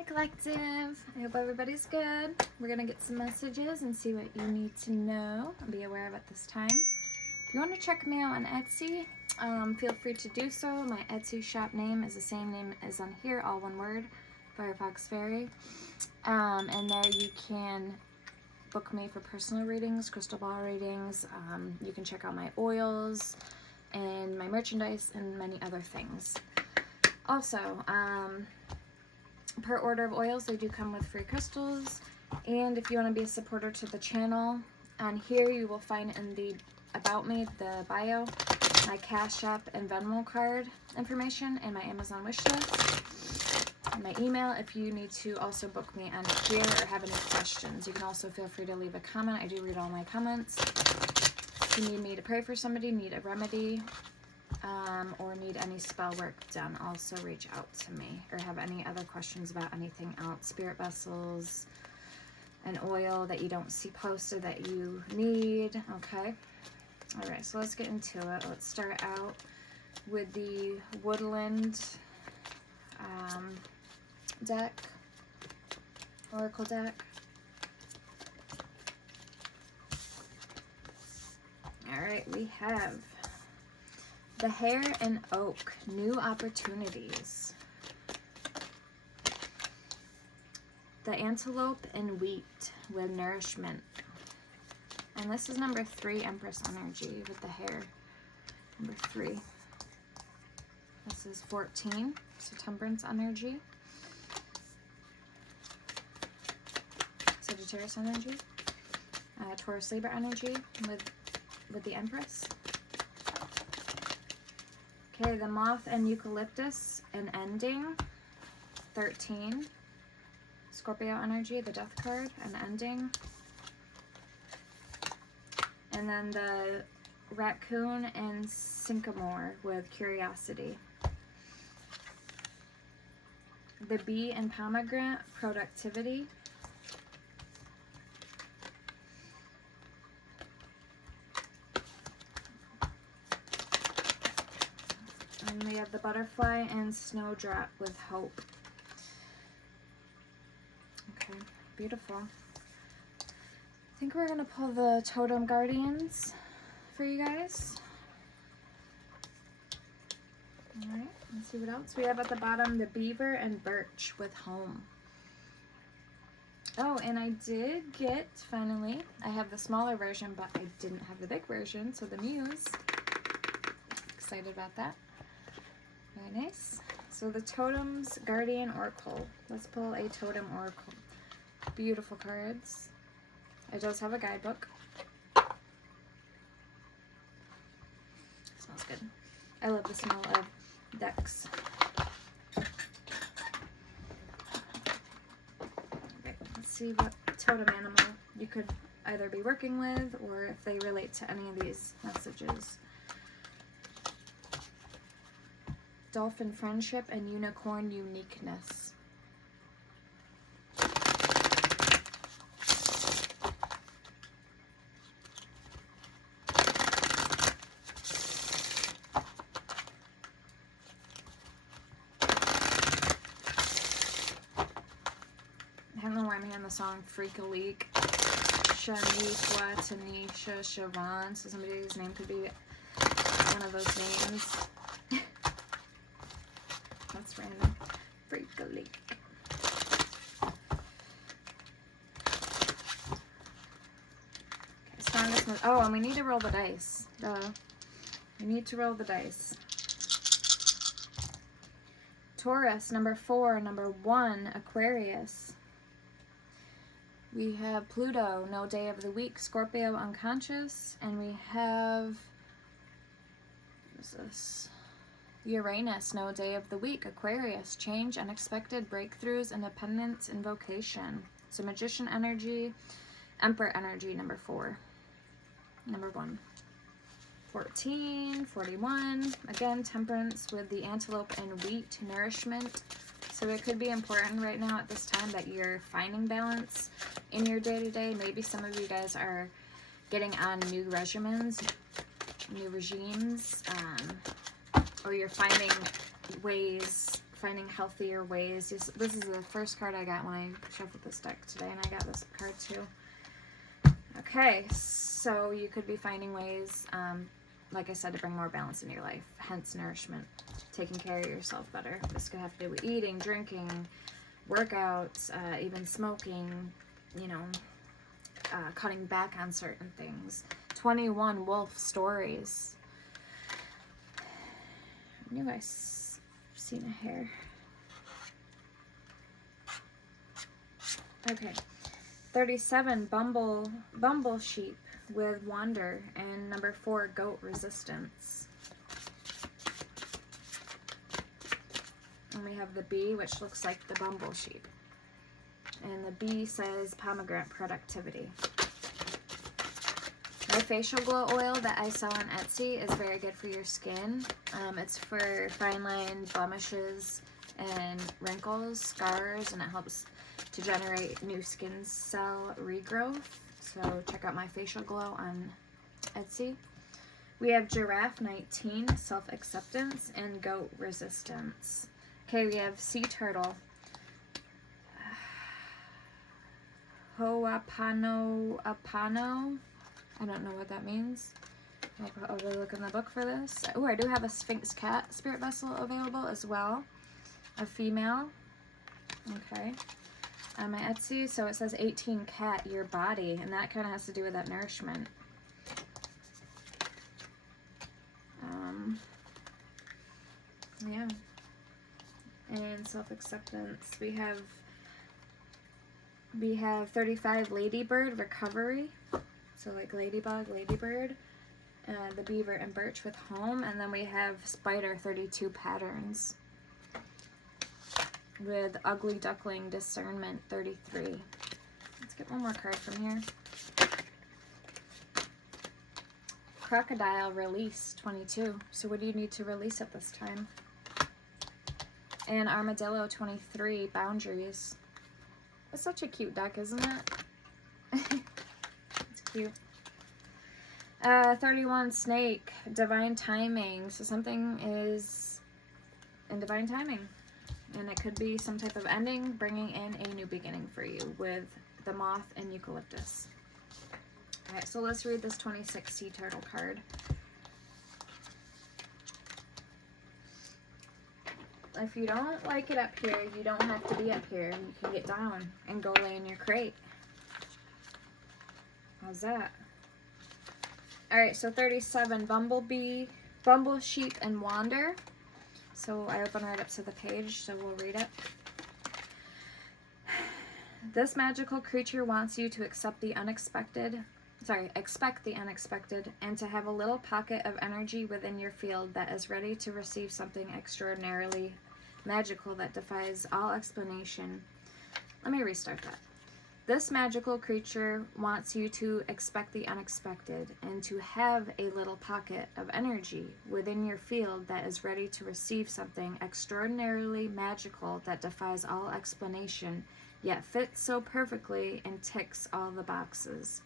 Hi Collective, I hope everybody's good. We're gonna get some messages and see what you need to know and be aware of at this time. If you want to check me out on Etsy, feel free to do so. My Etsy shop name is the same name as on here, all one word, Firefox Fairy. And there you can book me for personal readings, crystal ball readings. You can check out my oils and my merchandise and many other things. Also, per order of oils, they do come with free crystals. And if you want to be a supporter to the channel, on here you will find in the About Me, the bio, my Cash App and Venmo card information and my Amazon wish list. And my email if you need to also book me on here or have any questions. You can also feel free to leave a comment. I do read all my comments. If you need me to pray for somebody, need a remedy, or need any spell work done, also reach out to me, or have any other questions about anything else, spirit vessels, an oil that you don't see posted that you need. Okay, all right, so let's get into it. Let's start out with the Woodland deck, Oracle deck. All right, we have the Hare and Oak, new opportunities. The Antelope and Wheat with nourishment. And this is number 3, Empress energy with the Hare. Number 3. This is 14, so Temperance energy. Sagittarius energy. Taurus Libra energy with the Empress. Okay, the Moth and Eucalyptus, an ending, 13. Scorpio energy, the Death card, an ending. And then the Raccoon and Sycamore with Curiosity. The Bee and Pomegranate, productivity. And we have the Butterfly and Snowdrop with hope. Okay, beautiful. I think we're gonna pull the Totem Guardians for you guys. All right, let's see what else we have at the bottom. The Beaver and Birch with home. Oh, and I did get, finally, I have the smaller version, but I didn't have the big version, so the Muse. Excited about that. Very nice. So the Totems Guardian Oracle. Let's pull a Totem Oracle. Beautiful cards. It does have a guidebook. Smells good. I love the smell of decks. Okay, let's see what totem animal you could either be working with or if they relate to any of these messages. Dolphin friendship and unicorn uniqueness. I don't know why I'm hearing the song Freak a Leak. Shaniqua, Tanisha, Siobhan. So somebody's name could be one of those names. That's random. Freak a Leak. Okay, strongest move. Oh, and we need to roll the dice. We need to roll the dice. Taurus, number 4, number 1, Aquarius. We have Pluto, no day of the week, Scorpio, unconscious, and we have, what is this? Uranus, no day of the week, Aquarius, change, unexpected breakthroughs, independence, invocation. So Magician energy, Emperor energy, number 4, number 1. 14, 41, again, Temperance with the Antelope and Wheat, nourishment. So it could be important right now at this time that you're finding balance in your day-to-day. Maybe some of you guys are getting on new regimens, new regimes, or you're finding ways finding healthier ways. This is the first card I got when I shuffled this deck today, and I got this card too. Okay, so you could be finding ways, like I said, to bring more balance in your life, hence nourishment, taking care of yourself better. This could have to do with eating, drinking, workouts, even smoking, you know, cutting back on certain things. 21 wolf stories. I knew I seen a hair. Okay. 37 bumble sheep with wander, and number 4 goat resistance. And we have the bee, which looks like the bumble sheep. And the bee says pomegranate productivity. My facial glow oil that I sell on Etsy is very good for your skin. It's for fine lines, blemishes, and wrinkles, scars, and it helps to generate new skin cell regrowth. So check out my facial glow on Etsy. We have giraffe 19, self-acceptance, and goat resistance. Okay, we have sea turtle. Ho'oponopono. I don't know what that means. I'll probably look in the book for this. Oh, I do have a Sphinx cat spirit vessel available as well. A female. Okay. On my Etsy, so it says 18 cat, your body, and that kind of has to do with that nourishment. Yeah. And self-acceptance. We have 35 ladybird recovery. So like ladybug, ladybird, the beaver and birch with home, and then we have spider 32 patterns with ugly duckling discernment 33. Let's get one more card from here. Crocodile release 22. So what do you need to release at this time? And armadillo 23 boundaries. It's such a cute deck, isn't it? It's cute. 31 snake, divine timing. So something is in divine timing. And it could be some type of ending, bringing in a new beginning for you with the moth and eucalyptus. Alright, so let's read this 26 sea turtle card. If you don't like it up here, you don't have to be up here. You can get down and go lay in your crate. How's that? Alright, so 37, bumblebee, bumble sheep and wander. So I open right up to the page, so we'll read it. This magical creature wants you to expect the unexpected, and to have a little pocket of energy within your field that is ready to receive something extraordinarily magical that defies all explanation. Let me restart that. This magical creature wants you to expect the unexpected and to have a little pocket of energy within your field that is ready to receive something extraordinarily magical that defies all explanation, yet fits so perfectly and ticks all the boxes.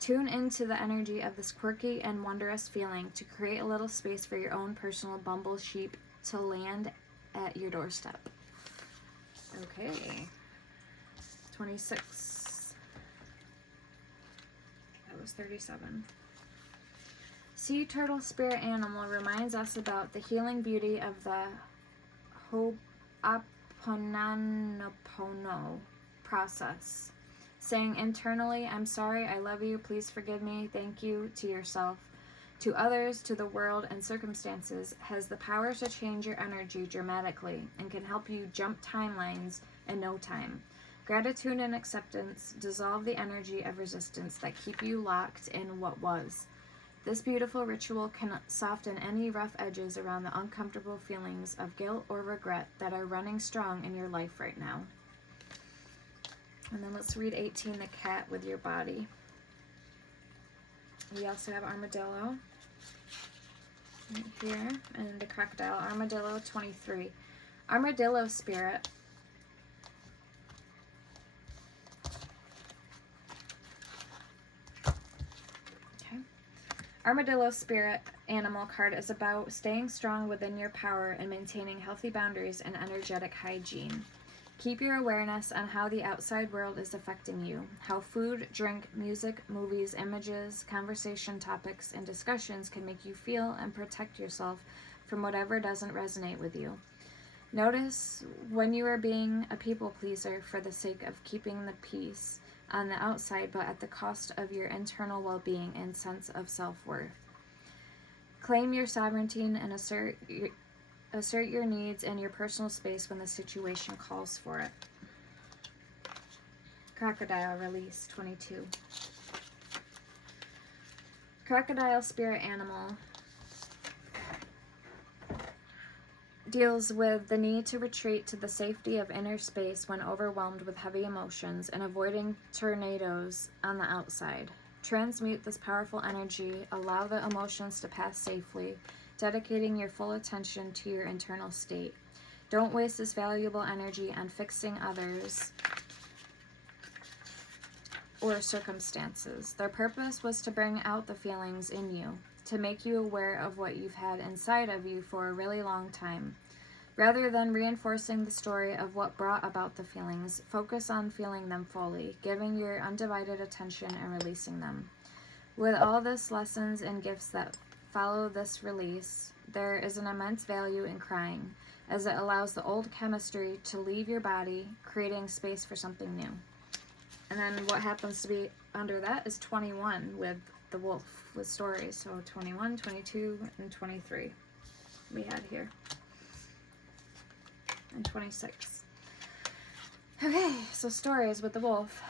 Tune into the energy of this quirky and wondrous feeling to create a little space for your own personal bumble sheep to land at your doorstep. Okay. 26. That was 37. Sea turtle spirit animal reminds us about the healing beauty of the Ho'oponopono process, saying internally, I'm sorry, I love you, please forgive me, thank you, to yourself, to others, to the world and circumstances, has the power to change your energy dramatically and can help you jump timelines in no time. Gratitude and acceptance dissolve the energy of resistance that keep you locked in what was. This beautiful ritual can soften any rough edges around the uncomfortable feelings of guilt or regret that are running strong in your life right now. And then let's read 18, the cat with your body. We also have armadillo right here, and the crocodile, armadillo 23. Armadillo spirit. Armadillo spirit Animal card is about staying strong within your power and maintaining healthy boundaries and energetic hygiene. Keep your awareness on how the outside world is affecting you, how food, drink, music, movies, images, conversation topics, and discussions can make you feel and protect yourself from whatever doesn't resonate with you. Notice when you are being a people pleaser for the sake of keeping the peace on the outside, but at the cost of your internal well-being and sense of self-worth. Claim your sovereignty and assert your needs and your personal space when the situation calls for it. Crocodile, release 22. Crocodile spirit animal deals with the need to retreat to the safety of inner space when overwhelmed with heavy emotions and avoiding tornadoes on the outside. Transmute this powerful energy, allow the emotions to pass safely, dedicating your full attention to your internal state. Don't waste this valuable energy on fixing others or circumstances. Their purpose was to bring out the feelings in you, to make you aware of what you've had inside of you for a really long time. Rather than reinforcing the story of what brought about the feelings, focus on feeling them fully, giving your undivided attention and releasing them. With all these lessons and gifts that follow this release, there is an immense value in crying, as it allows the old chemistry to leave your body, creating space for something new. And then what happens to be under that is 21 with the wolf with stories. So 21, 22, and 23 we had here. And 26. Okay, so stories with the wolf.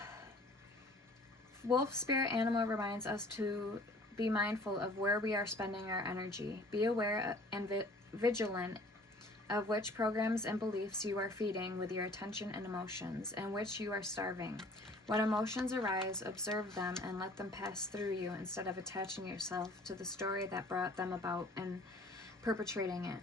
Wolf spirit animal reminds us to be mindful of where we are spending our energy. Be aware and vigilant of which programs and beliefs you are feeding with your attention and emotions, and which you are starving. When emotions arise, observe them and let them pass through you instead of attaching yourself to the story that brought them about and perpetuating it,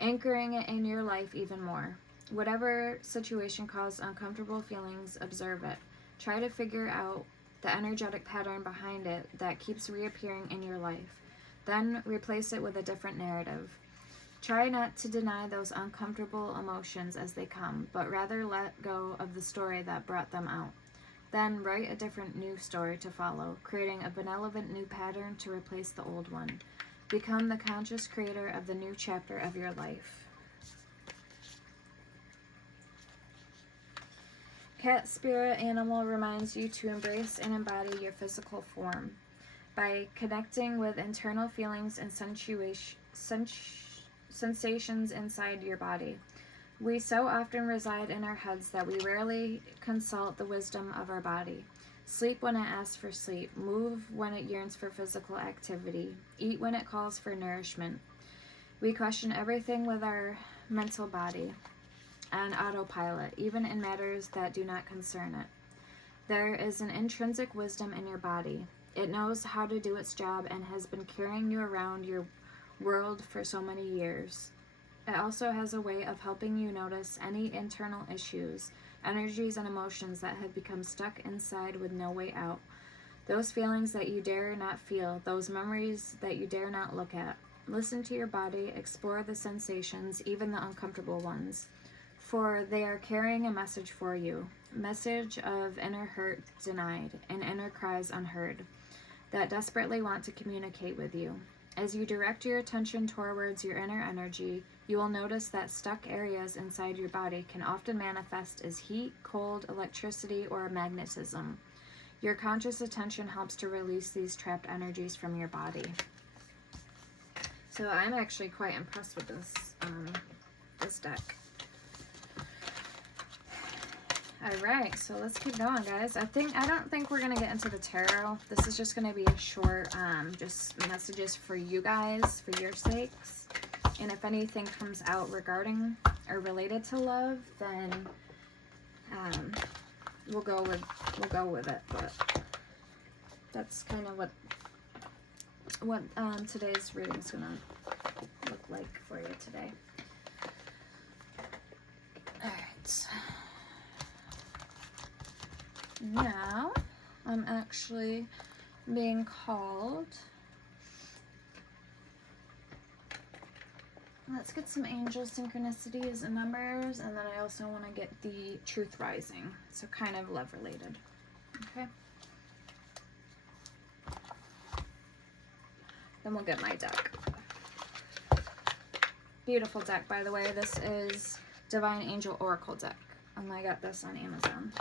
anchoring it in your life even more. Whatever situation caused uncomfortable feelings, observe it. Try to figure out the energetic pattern behind it that keeps reappearing in your life. Then replace it with a different narrative. Try not to deny those uncomfortable emotions as they come, but rather let go of the story that brought them out. Then write a different new story to follow, creating a benevolent new pattern to replace the old one. Become the conscious creator of the new chapter of your life. Cat spirit animal reminds you to embrace and embody your physical form by connecting with internal feelings and sensations inside your body. We so often reside in our heads that we rarely consult the wisdom of our body. Sleep when it asks for sleep, move when it yearns for physical activity, eat when it calls for nourishment. We question everything with our mental body on autopilot, even in matters that do not concern it. There is an intrinsic wisdom in your body. It knows how to do its job and has been carrying you around your world for so many years. It also has a way of helping you notice any internal issues, energies, and emotions that have become stuck inside with no way out. Those feelings that you dare not feel, those memories that you dare not look at. Listen to your body, explore the sensations, even the uncomfortable ones, for they are carrying a message for you. Message of inner hurt denied and inner cries unheard that desperately want to communicate with you. As you direct your attention towards your inner energy, you will notice that stuck areas inside your body can often manifest as heat, cold, electricity, or magnetism. Your conscious attention helps to release these trapped energies from your body. So I'm actually quite impressed with this deck. Alright, so let's keep going, guys. I don't think we're going to get into the tarot. This is just going to be a short, just messages for you guys, for your sakes. And if anything comes out regarding or related to love, then we'll go with it. But that's kind of what today's reading is going to look like for you today. Alright. Now, I'm actually being called. Let's get some angel synchronicities and numbers, and then I also want to get the truth rising, so kind of love related. Okay. Then we'll get my deck. Beautiful deck, by the way. This is Divine Angel Oracle deck, and I got this on Amazon.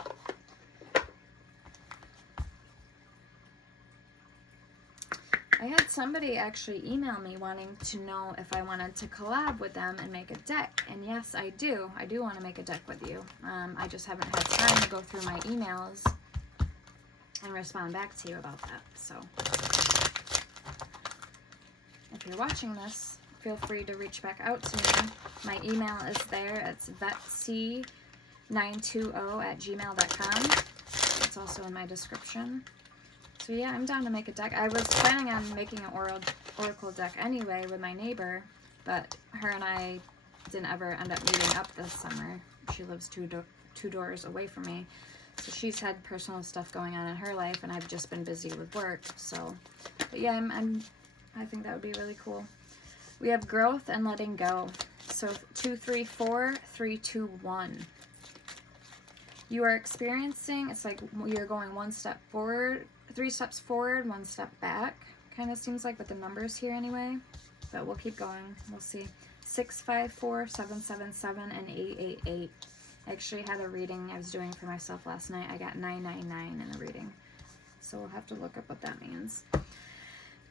I had somebody actually email me wanting to know if I wanted to collab with them and make a deck. And yes, I do. I do want to make a deck with you. I just haven't had time to go through my emails and respond back to you about that. So if you're watching this, feel free to reach back out to me. My email is there. It's vetc920@gmail.com. It's also in my description. So yeah, I'm down to make a deck. I was planning on making an oracle deck anyway with my neighbor, but her and I didn't ever end up meeting up this summer. She lives two doors away from me. So she's had personal stuff going on in her life, and I've just been busy with work. So, but yeah, I think that would be really cool. We have growth and letting go. So 2, 3, 4, 3, 2, 1. You are experiencing, it's like you're going one step forward, 3 steps forward, 1 step back. Kind of seems like with the numbers here anyway. But we'll keep going. We'll see. 6, 5, 4, 7, 7, 7, and 8, 8, 8. I actually had a reading I was doing for myself last night. I got 9, 9, 9 in the reading. So we'll have to look up what that means.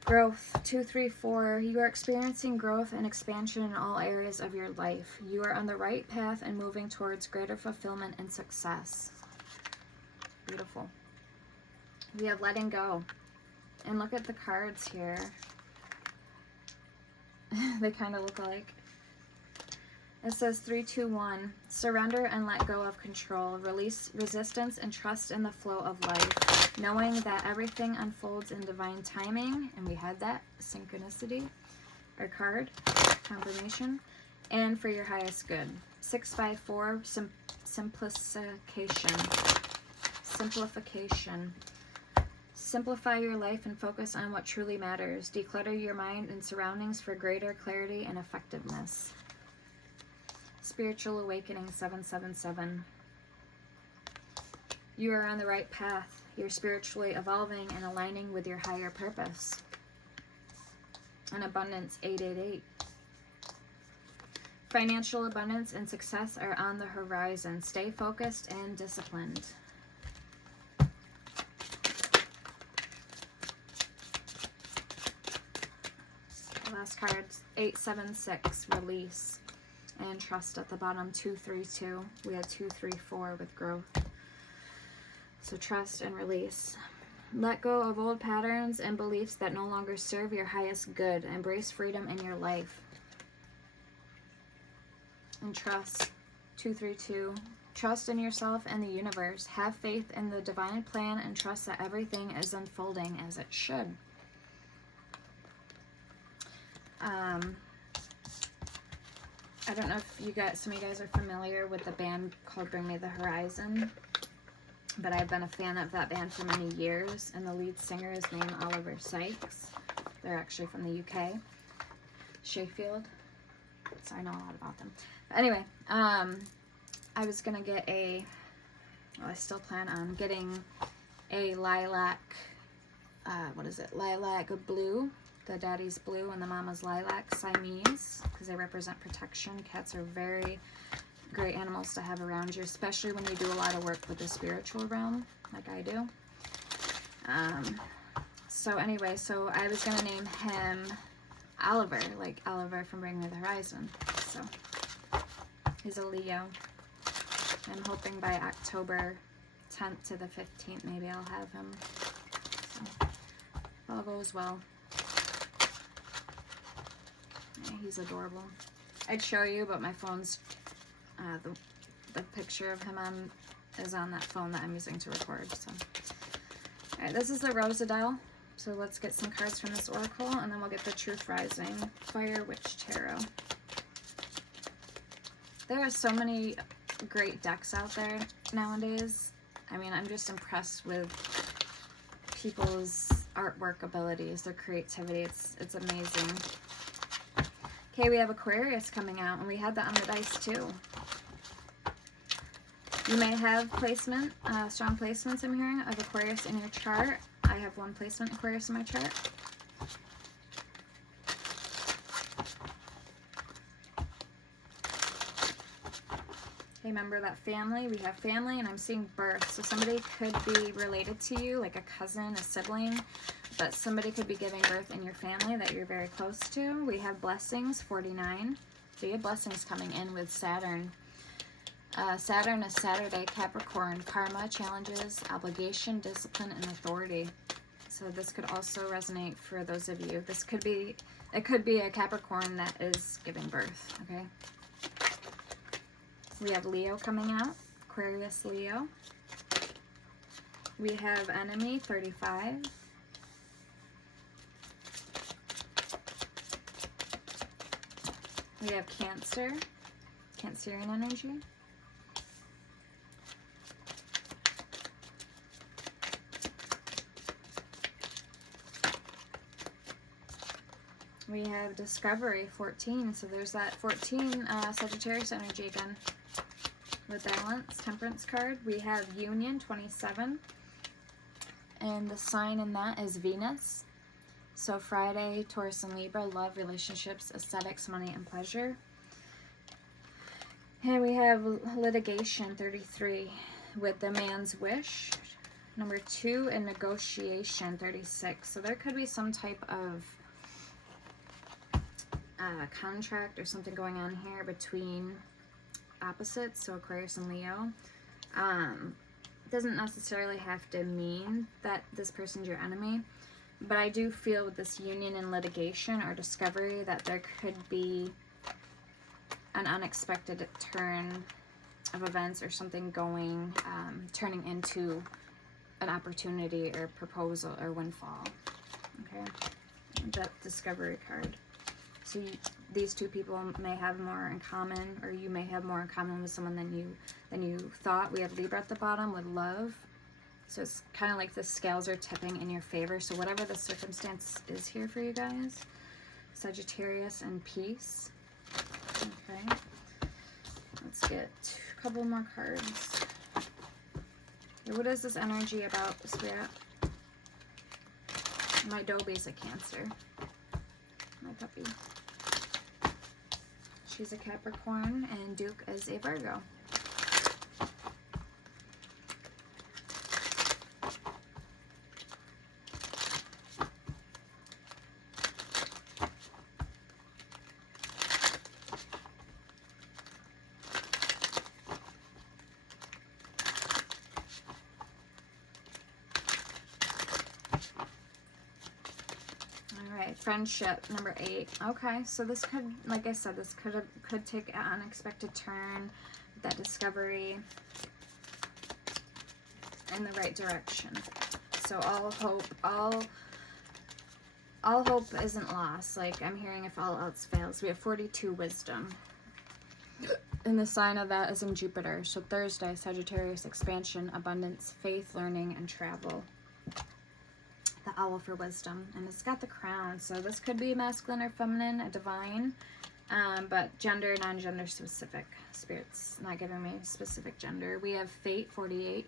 Growth, 2, 3, 4. You are experiencing growth and expansion in all areas of your life. You are on the right path and moving towards greater fulfillment and success. Beautiful. We have letting go. And look at the cards here. They kind of look alike. It says 3, 2, 1. Surrender and let go of control. Release resistance and trust in the flow of life. Knowing that everything unfolds in divine timing. And we had that. Synchronicity. Our card. Confirmation. And for your highest good. 6, 5, 4. Simplification. Simplification. Simplify your life and focus on what truly matters. Declutter your mind and surroundings for greater clarity and effectiveness. Spiritual Awakening 777. You are on the right path. You're spiritually evolving and aligning with your higher purpose. And Abundance 888. Financial abundance and success are on the horizon. Stay focused and disciplined. Last card, 876, release and trust at the bottom. 2, 3, 2. We had 2, 3, 4 with growth. So trust and release. Let go of old patterns and beliefs that no longer serve your highest good. Embrace freedom in your life. And trust. 2, 3, 2. Trust in yourself and the universe. Have faith in the divine plan and trust that everything is unfolding as it should. I don't know if some of you guys are familiar with the band called Bring Me the Horizon, but I've been a fan of that band for many years, and the lead singer is named Oliver Sykes. They're actually from the UK, Sheffield, so I know a lot about them. But anyway, I was going to get I still plan on getting a lilac, lilac blue. The daddy's blue and the mama's lilac Siamese, because they represent protection. Cats are very great animals to have around you, especially when you do a lot of work with the spiritual realm, like I do. So anyway, so I was going to name him Oliver, like Oliver from Bring Me the Horizon. So he's a Leo. I'm hoping by October 10th to the 15th, maybe I'll have him. So all goes well. He's adorable. I'd show you, but my phone's the picture of him is on that phone that I'm using to record. So, all right, this is the Rosabelle. So let's get some cards from this oracle, and then we'll get the Truth Rising Fire Witch Tarot. There are so many great decks out there nowadays. I mean, I'm just impressed with people's artwork abilities, their creativity. It's amazing. Okay, we have Aquarius coming out, and we had that on the dice too. You may have placement, strong placements I'm hearing, of Aquarius in your chart. I have one placement Aquarius in my chart. Okay, remember that family. We have family, and I'm seeing birth. So somebody could be related to you, like a cousin, a sibling, but somebody could be giving birth in your family that you're very close to. We have blessings, 49. So you have blessings coming in with Saturn. Saturn is Saturday, Capricorn, karma, challenges, obligation, discipline, and authority. So this could also resonate for those of you. It could be a Capricorn that is giving birth, okay? We have Leo coming out, Aquarius, Leo. We have enemy, 35. We have Cancer, Cancerian energy. We have Discovery, 14. So there's that 14 Sagittarius energy again. With Balance, Temperance card. We have Union, 27. And the sign in that is Venus. So Friday, Taurus and Libra, love, relationships, aesthetics, money, and pleasure. And we have Litigation, 33. With the Man's Wish, number 2. And Negotiation, 36. So there could be some type of contract or something going on here between opposites, so Aquarius and Leo. It doesn't necessarily have to mean that this person's your enemy, but I do feel with this union and litigation or discovery that there could be an unexpected turn of events or something going, turning into an opportunity or proposal or windfall. Okay, that Discovery card. So these two people may have more in common, or you may have more in common with someone than you thought. We have Libra at the bottom with love. So it's kind of like the scales are tipping in your favor. So whatever the circumstance is here for you guys, Sagittarius and peace. Okay. Let's get a couple more cards. What is this energy about, Spirit? My Dobie's a Cancer. My puppy. She's a Capricorn, and Duke is a Virgo. Friendship, number 8. Okay, so this could, like I said, this could take an unexpected turn, that discovery in the right direction. So all hope isn't lost. Like I'm hearing, if all else fails. We have 42 wisdom. And the sign of that is in Jupiter. So Thursday, Sagittarius, expansion, abundance, faith, learning, and travel. The owl for wisdom, and it's got the crown, so this could be masculine or feminine, a divine, but gender, non-gender specific. Spirit's not giving me specific gender. We have fate, 48,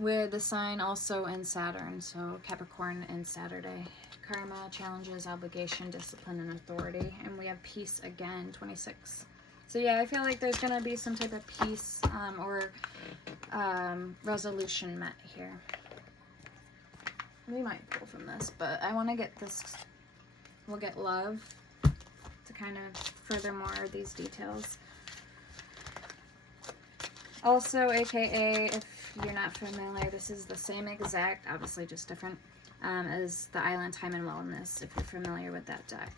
with the sign also in Saturn, so Capricorn and Saturday. Karma, challenges, obligation, discipline, and authority. And we have peace again, 26. So yeah, I feel like there's gonna be some type of peace or resolution met here. We might pull from this, but I want to get this. We'll get love to kind of further more of these details. Also, aka, if you're not familiar, this is the same exact, obviously just different, as the Island Time and Wellness, if you're familiar with that deck,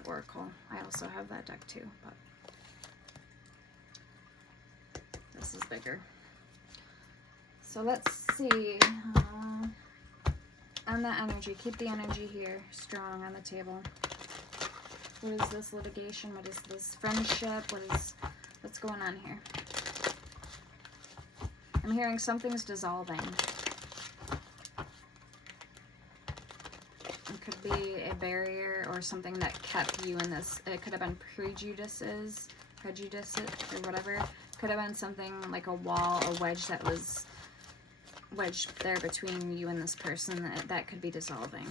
the Oracle. I also have that deck too, but this is bigger. So let's see. On that energy, keep the energy here strong on the table. What is this litigation? What is this friendship? What's going on here? I'm hearing something's dissolving. a barrier or something that kept you in this. It could have been prejudices or whatever. Could have been something like a wall, a wedge that was wedged there between you and this person that could be dissolving.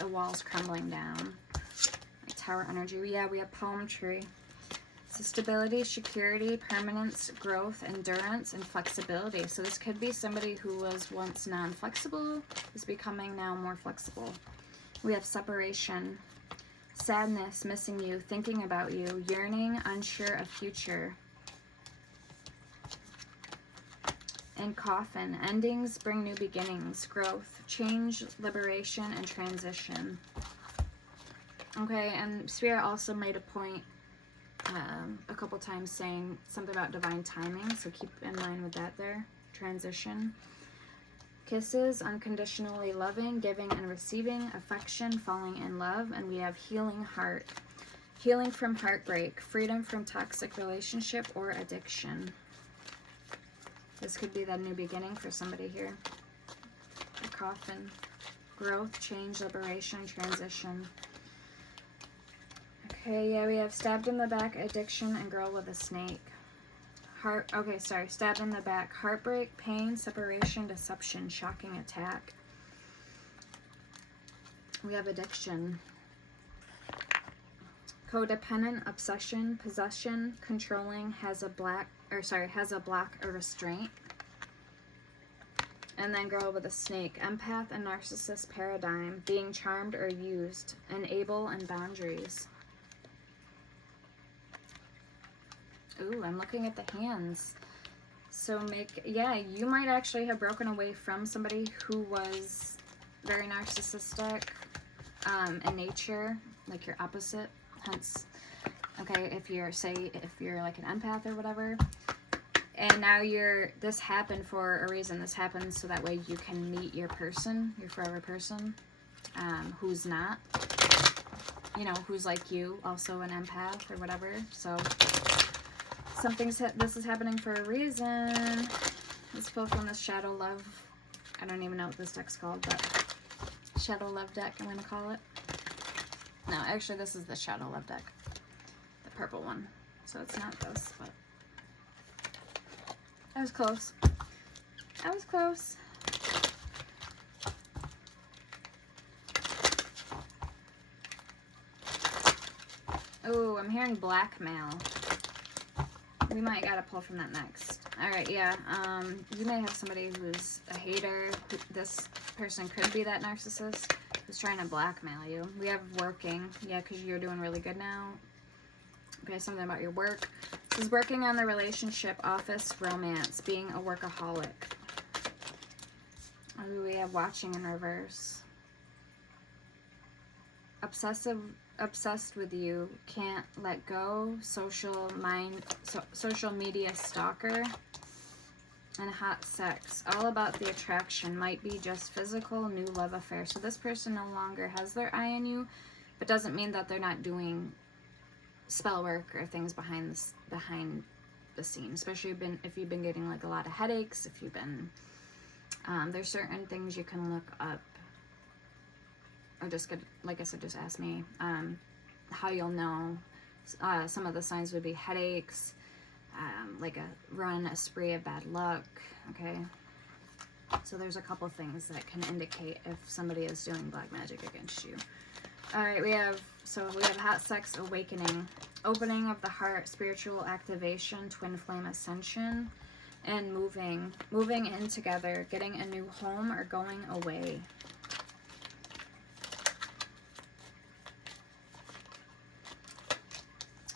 A wall's crumbling down. Like Tower energy. Yeah, we have palm tree. So stability, security, permanence, growth, endurance, and flexibility. So this could be somebody who was once non-flexible, is becoming now more flexible. We have separation, sadness, missing you, thinking about you, yearning, unsure of future. And coffin, endings bring new beginnings, growth, change, liberation, and transition. Okay, and Spirit also made a point a couple times saying something about divine timing, so keep in mind with that there. Transition. Kisses, unconditionally loving, giving and receiving, affection, falling in love, and we have healing heart. Healing from heartbreak, freedom from toxic relationship or addiction. This could be the new beginning for somebody here. A coffin. Growth, change, liberation, transition. Okay, yeah, we have stabbed in the back, addiction, and girl with a snake. Stabbed in the back, heartbreak, pain, separation, deception, shocking attack. We have addiction. Codependent, obsession, possession, controlling, has a block or restraint. And then girl with a snake, empath and narcissist paradigm, being charmed or used, enable and boundaries. Ooh, I'm looking at the hands. So you might actually have broken away from somebody who was very narcissistic in nature, like your opposite. Hence, okay, if you're like an empath or whatever, and now this happened for a reason. This happened so that way you can meet your person, your forever person, who's not, who's like you, also an empath or whatever. So this is happening for a reason. Let's pull from the Shadow Love. I don't even know what this deck's called, but Shadow Love deck, I'm going to call it. No, actually, this is the Shadow Love deck. The purple one. So it's not this, but I was close. I was close. Oh, I'm hearing blackmail. We might gotta pull from that next. Alright, yeah. You may have somebody who's a hater. This person could be that narcissist who's trying to blackmail you. We have working. Yeah, because you're doing really good now. Okay, something about your work. This is working on the relationship, office, romance, being a workaholic. Ooh, we have watching in reverse. Obsessed with you, can't let go, social media stalker, and hot sex. All about the attraction, might be just physical, new love affair. So this person no longer has their eye on you, but doesn't mean that they're not doing spell work or things behind the scenes. Especially if you've been getting like a lot of headaches, if you've been there's certain things you can look up. Or just get, like I said, just ask me how you'll know. Some of the signs would be headaches, like a spree of bad luck. Okay, so there's a couple things that can indicate if somebody is doing black magic against you. All right, we have hot sex, awakening, opening of the heart, spiritual activation, twin flame ascension, and moving in together, getting a new home or going away.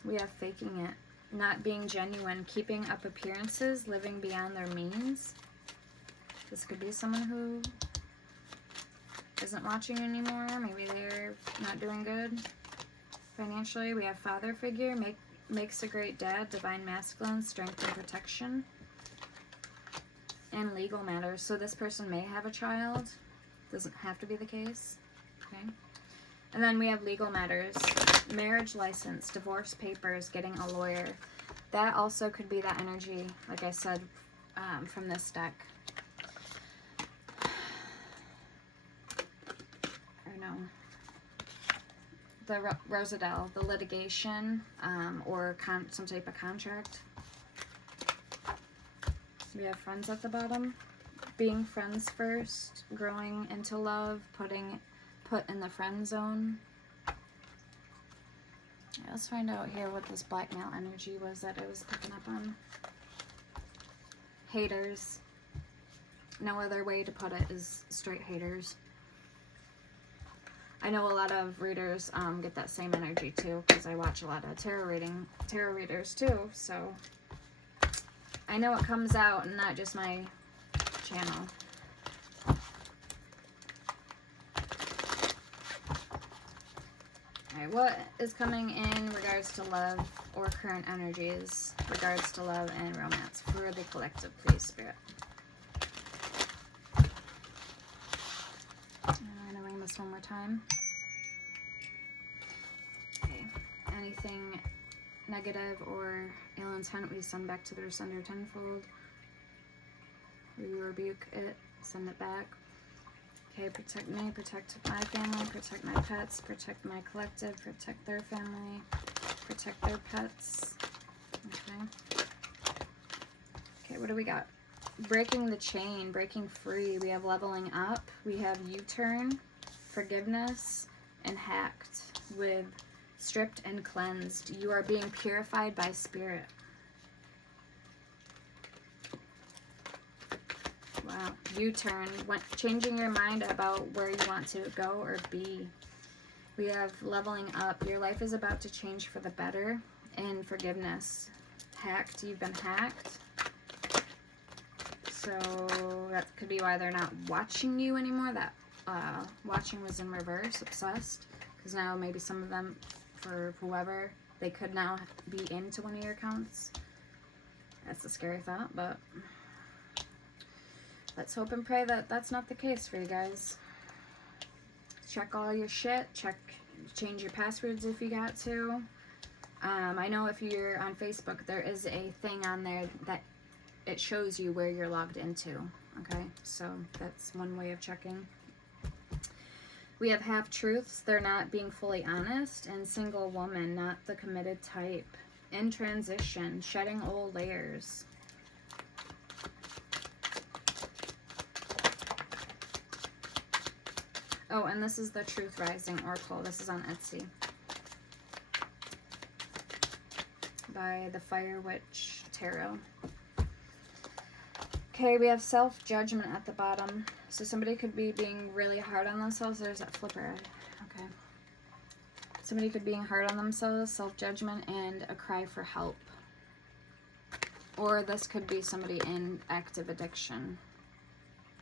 We have faking it, not being genuine, keeping up appearances, living beyond their means. This could be someone who isn't watching anymore. Maybe they're not doing good financially. We have father figure, makes a great dad, divine masculine, strength and protection, and legal matters. So this person may have a child. Doesn't have to be the case. Okay. And then we have legal matters, marriage license, divorce papers, getting a lawyer. That also could be that energy, like I said, from this deck. know, the Rosendale, the litigation, or some type of contract. We have friends at the bottom. Being friends first, growing into love, put in the friend zone. Yeah, let's find out here what this blackmail energy was that I was picking up on. Haters. No other way to put it is straight haters. I know a lot of readers get that same energy too, because I watch a lot of tarot readers too, so I know it comes out and not just my channel. Alright, what is coming in regards to love or current energies, regards to love and romance for the collective, please, Spirit? I'm going to ring this one more time. Okay, anything negative or ill intent, we send back to their sender tenfold. We rebuke it, send it back. Okay, protect me, protect my family, protect my pets, protect my collective, protect their family, protect their pets. Okay. Okay, what do we got? Breaking the chain, breaking free. We have leveling up. We have U-turn, forgiveness, and hacked with stripped and cleansed. You are being purified by spirit. Wow. U-turn, changing your mind about where you want to go or be. We have leveling up. Your life is about to change for the better. And forgiveness. Hacked. You've been hacked. So that could be why they're not watching you anymore. That watching was in reverse, obsessed. Because now maybe some of them, for whoever, they could now be into one of your accounts. That's a scary thought, but let's hope and pray that that's not the case for you guys. Check all your shit. Change your passwords if you got to. I know if you're on Facebook, there is a thing on there that it shows you where you're logged into. Okay, so that's one way of checking. We have half-truths. They're not being fully honest. And single woman, not the committed type. In transition, shedding old layers. Oh, and this is the Truth Rising Oracle. This is on Etsy. By the Fire Witch Tarot. Okay, we have self-judgment at the bottom. So somebody could be being really hard on themselves. There's that flipper. Okay. Somebody could be being hard on themselves, self-judgment, and a cry for help. Or this could be somebody in active addiction.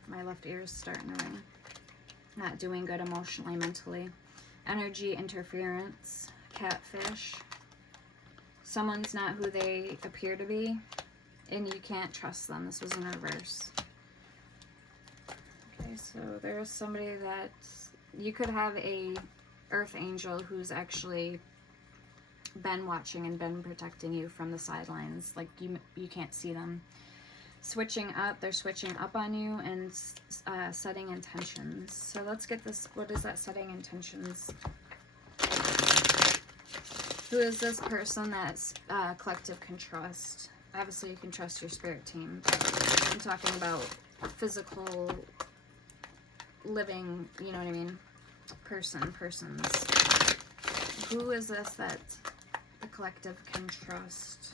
My left ear is starting to ring. Not doing good emotionally, mentally. Energy interference. Catfish. Someone's not who they appear to be. And you can't trust them. This was in reverse. Okay, so there's somebody that you could have a earth angel who's actually been watching and been protecting you from the sidelines. Like you can't see them. Switching up, they're switching up on you and setting intentions. So let's get this. What is that setting intentions? Who is this person that collective can trust? Obviously, you can trust your spirit team. I'm talking about physical, living, you know what I mean? Persons. Who is this that the collective can trust?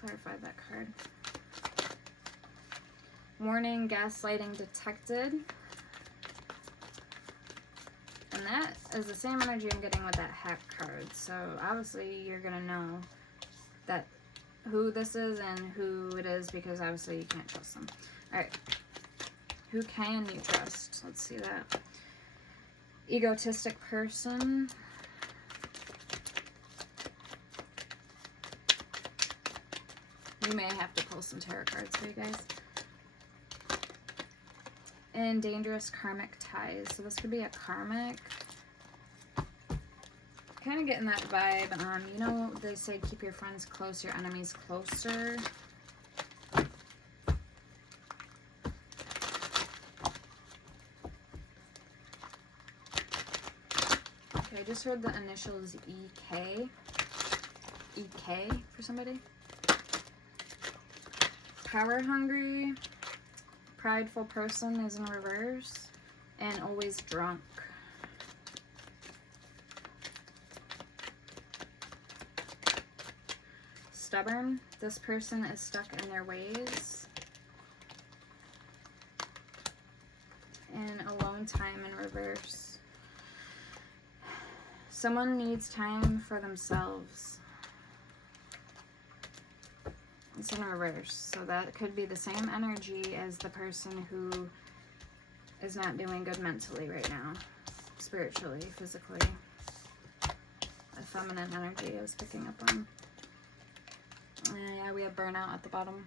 Clarify that card. Warning, gaslighting detected. And that is the same energy I'm getting with that hack card. So obviously you're going to know that who this is and who it is, because obviously you can't trust them. Alright. Who can you trust? Let's see that. Egotistic person. We may have to pull some tarot cards for you guys. and dangerous karmic ties. So this could be a karmic. Kind of getting that vibe. You know, they say keep your friends close, your enemies closer. Okay, I just heard the initials EK. EK for somebody. Power hungry. Prideful person is in reverse. And always drunk. Stubborn. This person is stuck in their ways. And alone time in reverse. Someone needs time for themselves. It's in reverse. So that could be the same energy as the person who is not doing good mentally right now. Spiritually, physically. A feminine energy I was picking up on. Yeah, we have burnout at the bottom.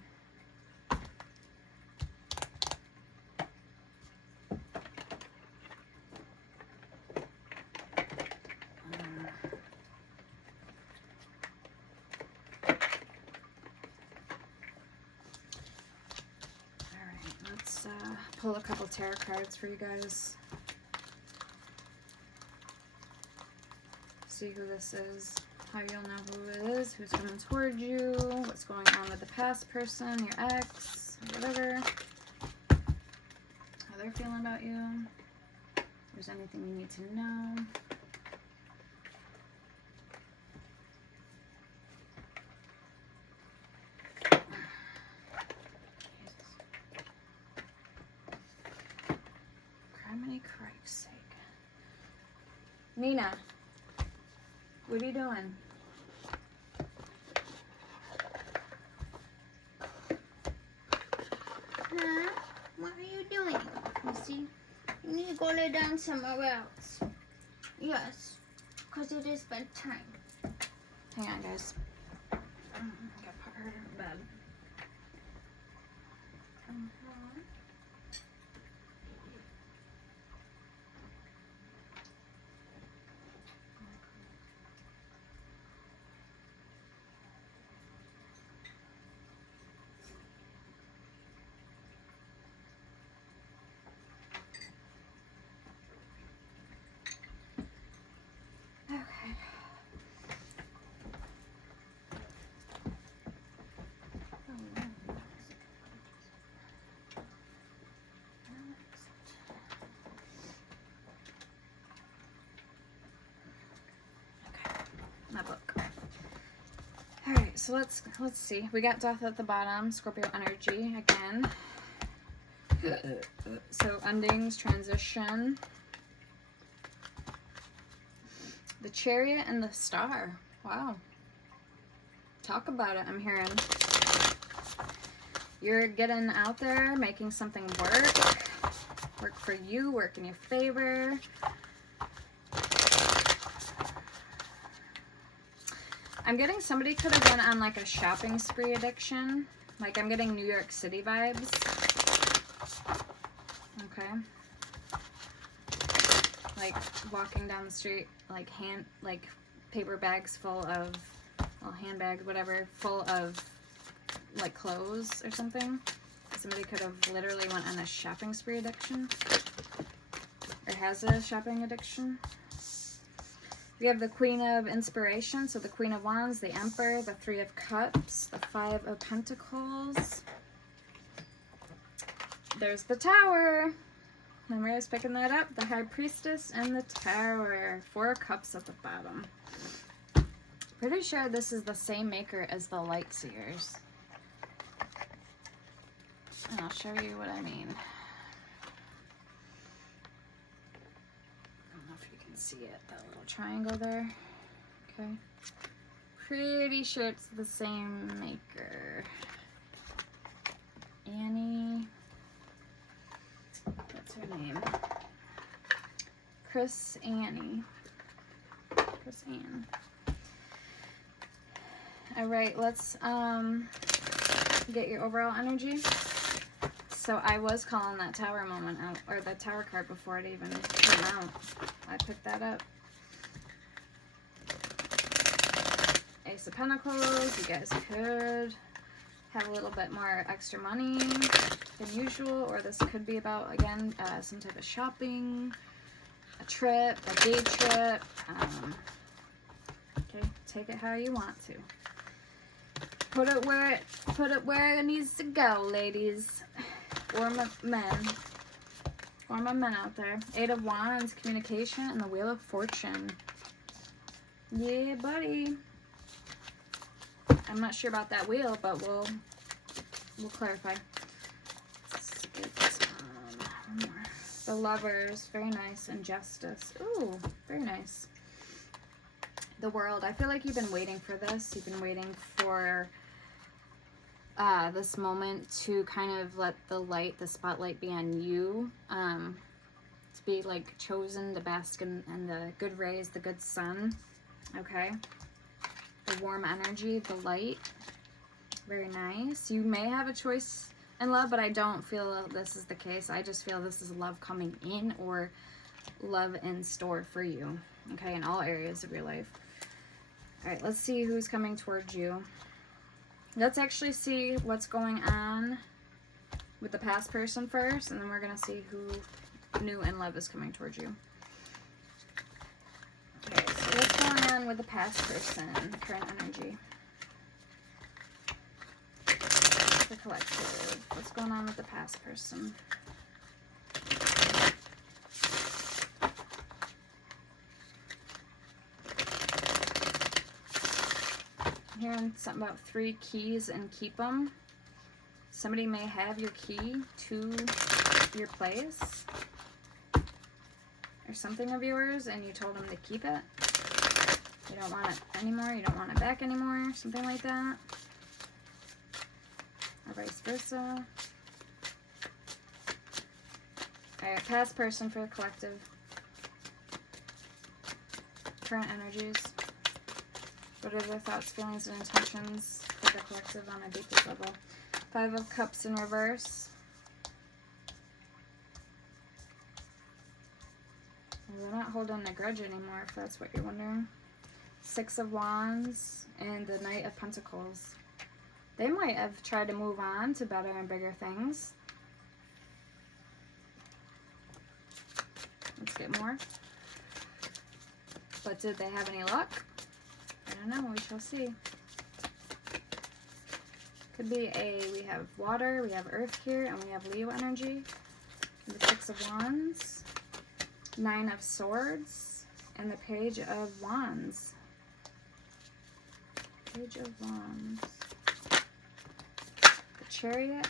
Alright, let's pull a couple tarot cards for you guys. See who this is. How you'll know who it is, who's coming toward you, what's going on with the past person, your ex, whatever. How they're feeling about you. If there's anything you need to know. Criminy Christ's sake. Nina, what are you doing? Huh? What are you doing, Missy? You need to go lay down somewhere else. Yes, because it is bedtime. Hang on, guys. I gotta put her in bed. Okay. My book. All right, so let's see. We got death at the bottom, Scorpio energy again. So endings, transition. The Chariot and the Star. Wow. Talk about it, I'm hearing. You're getting out there, making something work. Work for you, work in your favor. I'm getting somebody could have been on like a shopping spree addiction. Like I'm getting New York City vibes. Okay. Like walking down the street, like paper bags full of, well, handbags, whatever, full of like clothes or something. Somebody could have literally went on a shopping spree addiction, or has a shopping addiction. We have the Queen of Inspiration, so the Queen of Wands, the Emperor, the Three of Cups, the Five of Pentacles. There's the Tower. Remember I was picking that up? The High Priestess and the Tower. Four of Cups at the bottom. Pretty sure this is the same maker as the Light Seers. And I'll show you what I mean. I don't know if you can see it, that little triangle there. Okay. Pretty sure it's the same maker. Annie. What's her name? Chris Anne. All right, let's get your overall energy. So I was calling that Tower moment out, or the Tower card before it even came out. I picked that up. Ace of Pentacles. You guys could have a little bit more extra money than usual, or this could be about, again, some type of shopping, a trip, a day trip. Okay, take it how you want to. Put it where it needs to go, ladies, or my men out there. 8 of Wands, communication, and the Wheel of Fortune. Yeah, buddy. I'm not sure about that wheel, but we'll clarify. Let's get one more. The Lovers, very nice, and Justice. Ooh, very nice. The World. I feel like you've been waiting for this. You've been waiting for this moment to kind of let the spotlight be on you, to be like chosen to bask in the good rays, the good sun. Okay, the warm energy, the light. Very nice. You may have a choice in love, but I don't feel this is the case. I just feel this is love coming in, or love in store for you. Okay, in all areas of your life. All right, let's see who's coming towards you. Let's actually see what's going on with the past person first, and then we're going to see who new in love is coming towards you. Okay, so what's going on with the past person, current energy? The collective. What's going on with the past person? Hearing something about 3 keys and keep them. Somebody may have your key to your place or something of yours, and you told them to keep it. You don't want it anymore. You don't want it back anymore. Something like that. Or vice versa. Alright, past person for the collective. Current energies. What are their thoughts, feelings, and intentions for the collective on a deepest level? 5 of Cups in reverse. They're not holding a grudge anymore, if that's what you're wondering. 6 of Wands and the Knight of Pentacles. They might have tried to move on to better and bigger things. Let's get more. But did they have any luck? I don't know, we shall see. Could be we have water, we have earth here, and we have Leo energy. The 6 of Wands, 9 of Swords, and the Page of Wands. Page of Wands. The Chariot,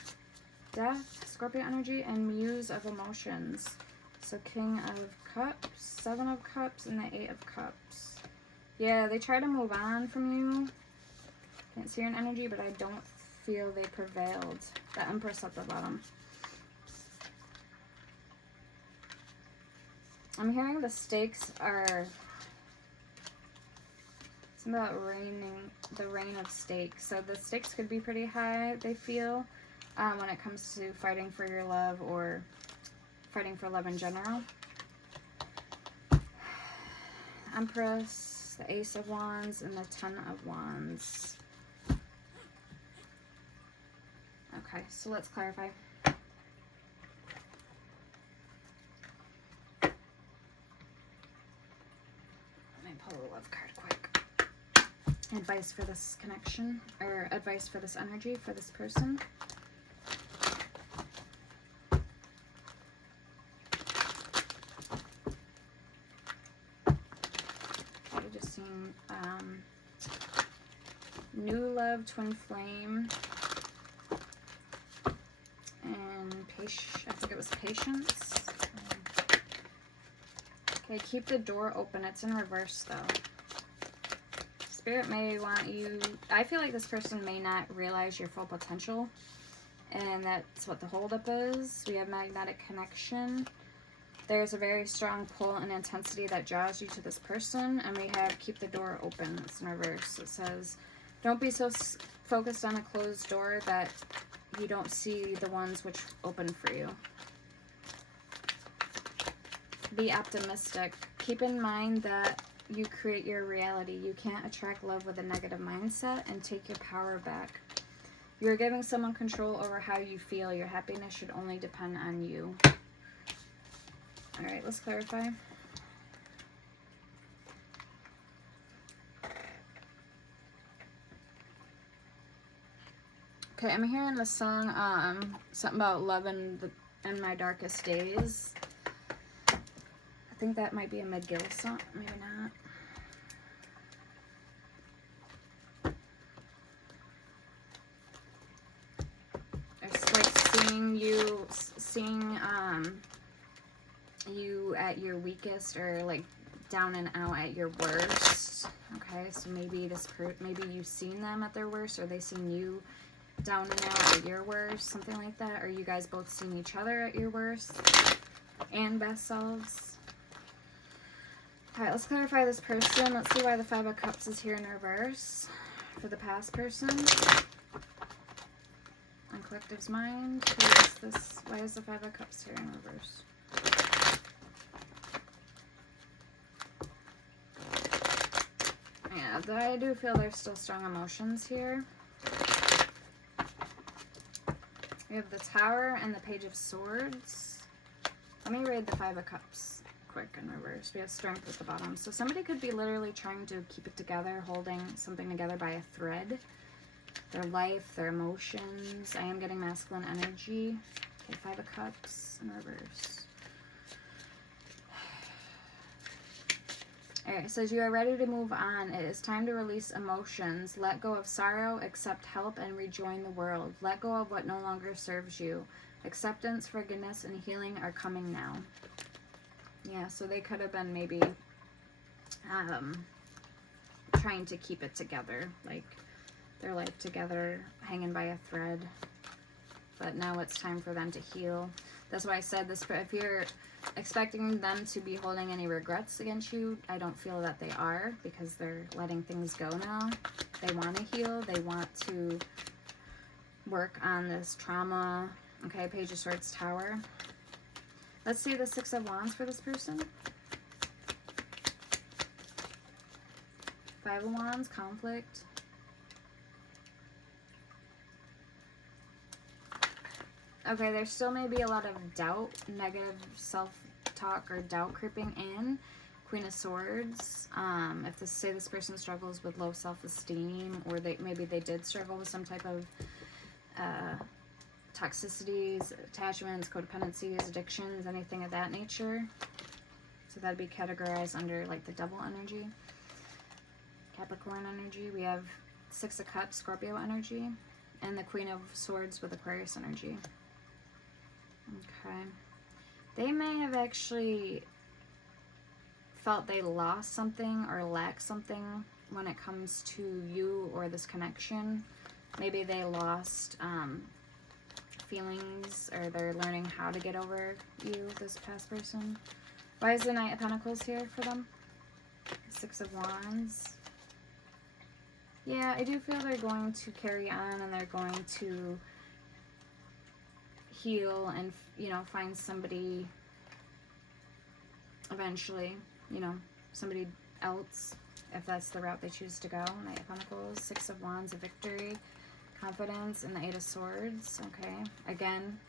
Death, Scorpio energy, and Muse of Emotions. So King of Cups, 7 of Cups, and the 8 of Cups. Yeah, they try to move on from you. Can't see your energy, but I don't feel they prevailed. The Empress at the bottom. I'm hearing the stakes are... It's about the reign of stakes. So the stakes could be pretty high, they feel, when it comes to fighting for your love or fighting for love in general. Empress, the Ace of Wands, and the 10 of Wands. Okay, so let's clarify. Let me pull a love card quick. Advice for this connection, or advice for this energy, for this person. New love, twin flame, and I think it was patience. Okay, keep the door open. It's in reverse though. Spirit may want you, I feel like this person may not realize your full potential, and that's what the holdup is. We have magnetic connection. There's a very strong pull and intensity that draws you to this person, and we have keep the door open. It's in reverse. It says, don't be so focused on a closed door that you don't see the ones which open for you. Be optimistic. Keep in mind that you create your reality. You can't attract love with a negative mindset, and take your power back. You're giving someone control over how you feel. Your happiness should only depend on you. All right, let's clarify. Okay, I'm hearing the song, something about love in my darkest days. I think that might be a McGill song, maybe not. It's like seeing you at your weakest, or like down and out at your worst. Okay, so maybe maybe you've seen them at their worst, or they seen you down and out at your worst, something like that. Or you guys both seen each other at your worst and best selves. All right, let's clarify this person. Let's see why the Five of Cups is here in reverse for the past person. On Collective's mind, why is the Five of Cups here in reverse? Yeah, I do feel there's still strong emotions here. We have the Tower and the Page of Swords. Let me read the Five of Cups quick in reverse. We have Strength at the bottom. So somebody could be literally trying to keep it together, holding something together by a thread. Their life, their emotions. I am getting masculine energy. Okay, Five of Cups in reverse. Alright, it says you are ready to move on. It is time to release emotions. Let go of sorrow, accept help, and rejoin the world. Let go of what no longer serves you. Acceptance, forgiveness, and healing are coming now. Yeah, so they could have been maybe trying to keep it together. Like their life together, hanging by a thread. But now it's time for them to heal. That's why I said this. If you're expecting them to be holding any regrets against you, I don't feel that they are, because they're letting things go now. They want to heal. They want to work on this trauma. Okay, Page of Swords, Tower. Let's see the Six of Wands for this person. Five of Wands, conflict. Okay, there still may be a lot of doubt, negative self-talk or doubt creeping in. Queen of Swords. Say this person struggles with low self-esteem, or maybe they did struggle with some type of toxicities, attachments, codependencies, addictions, anything of that nature. So that'd be categorized under like the Devil energy, Capricorn energy. We have Six of Cups, Scorpio energy, and the Queen of Swords with Aquarius energy. Okay. They may have actually felt they lost something or lacked something when it comes to you or this connection. Maybe they lost feelings, or they're learning how to get over you, this past person. Why is the Knight of Pentacles here for them? Six of Wands. Yeah, I do feel they're going to carry on, and they're going to heal and, you know, find somebody eventually, you know, somebody else, if that's the route they choose to go. Knight of Pentacles, Six of Wands, a victory, confidence, and the Eight of Swords. Okay, again,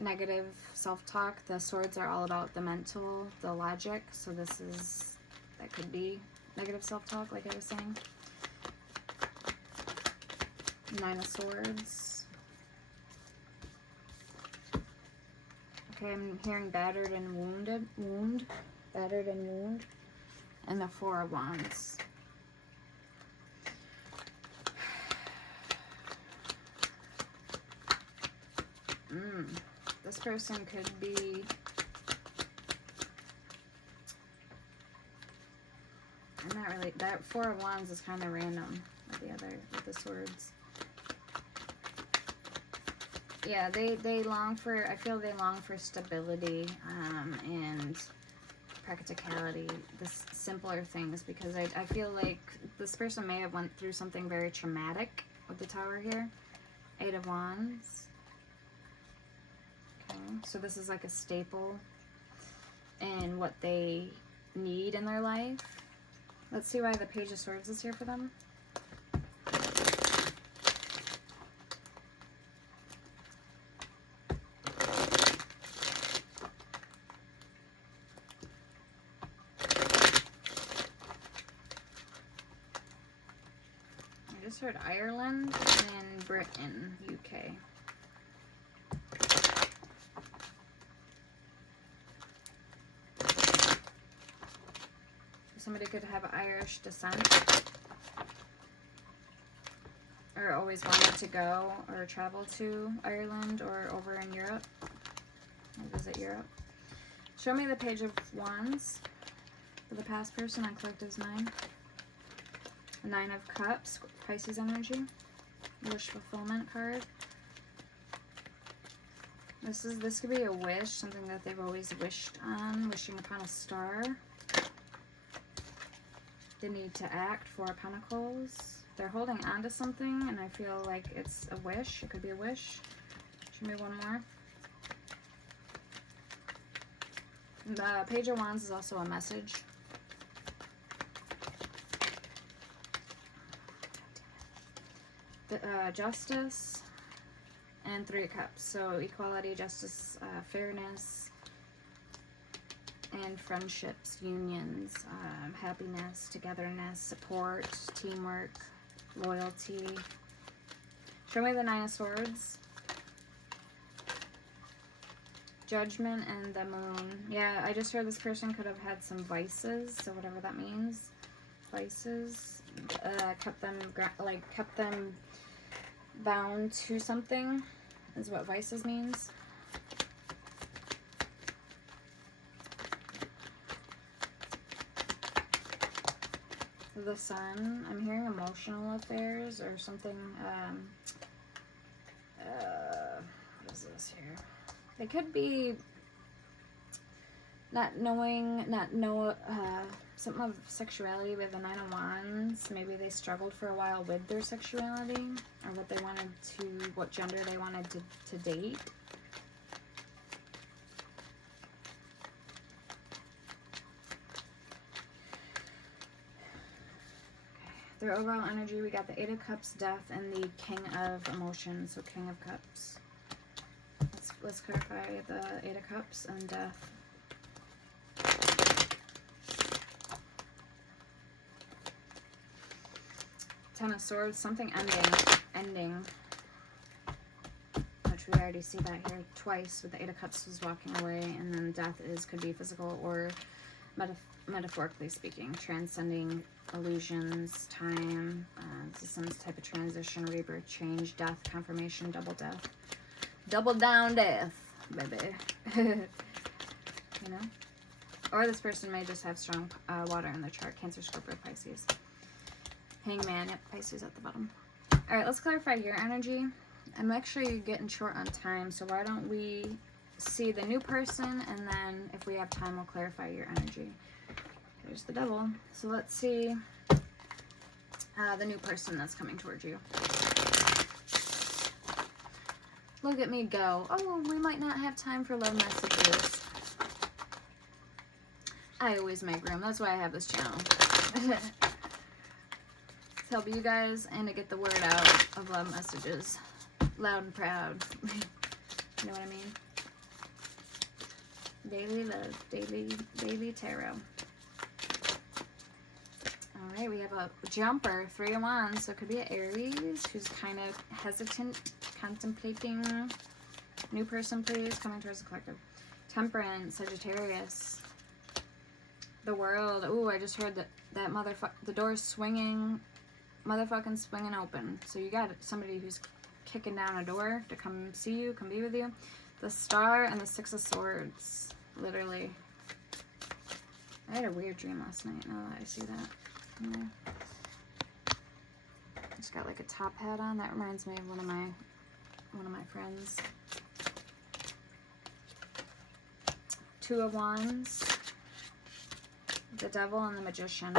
negative self-talk. The swords are all about the mental, the logic, so that could be negative self-talk, like I was saying. Nine of Swords. Okay, I'm hearing battered and wound, battered and wound, and the Four of Wands. This person could be, I'm not really, that Four of Wands is kind of random with the swords. Yeah, they long for, I feel they long for stability and practicality, this simpler things, because I feel like this person may have went through something very traumatic with the Tower here. Eight of Wands. Okay, so this is like a staple in what they need in their life. Let's see why the Page of Swords is here for them. I just heard Ireland and Britain, UK. Somebody could have Irish descent, or always wanted to go or travel to Ireland or over in Europe, or visit Europe. Show me the Page of Wands for the past person on Collectives 9. The 9 of Cups, Pisces energy, wish fulfillment card. This could be a wish, something that they've always wished on, wishing upon a star. They need to act, 4 of Pentacles. They're holding on to something, and I feel like it's a wish. It could be a wish. Show me one more. The Page of Wands is also a message. The Justice and 3 of Cups. So equality, justice, fairness, and friendships, unions, happiness, togetherness, support, teamwork, loyalty. Show me the 9 of Swords. Judgment and the Moon. Yeah, I just heard this person could have had some vices, so whatever that means. Vices. Kept them bound to something is what vices means. The Sun, I'm hearing emotional affairs or something. What is this here? They could be not knowing, something of sexuality with the 9 of Wands. Maybe they struggled for a while with their sexuality, or what gender they wanted to date. Their overall energy, we got the 8 of Cups, Death, and the King of Emotions, so King of Cups. Let's clarify the 8 of Cups and Death. Ten of Swords, something ending. Which we already see that here twice with the 8 of Cups was walking away, and then Death could be physical or metaphorically speaking, transcending illusions, time, some type of transition, rebirth, change, death, confirmation, double death. Double down death, baby. You know? Or this person may just have strong water in their chart. Cancer, Scorpio, Pisces. Hangman, yep, Pisces at the bottom. Alright, let's clarify your energy. I'm actually getting short on time, so why don't we see the new person, and then if we have time, we'll clarify your energy. There's the Devil. So let's see the new person that's coming towards you. Look at me go. Oh, we might not have time for love messages. I always make room. That's why I have this channel. To help you guys and to get the word out of love messages. Loud and proud. You know what I mean? Daily love. Daily tarot. Alright, we have a jumper, 3 of Wands, so it could be an Aries who's kind of hesitant, contemplating. New person, please, coming towards the collective. Temperance, Sagittarius. The World. Ooh, I just heard that the door's swinging, motherfucking swinging open. So you got somebody who's kicking down a door to come see you, come be with you. The Star and the 6 of Swords. Literally. I had a weird dream last night, now that I see that. Yeah. Just got like a top hat on. That reminds me of one of my friends. 2 of Wands, the Devil, and the Magician.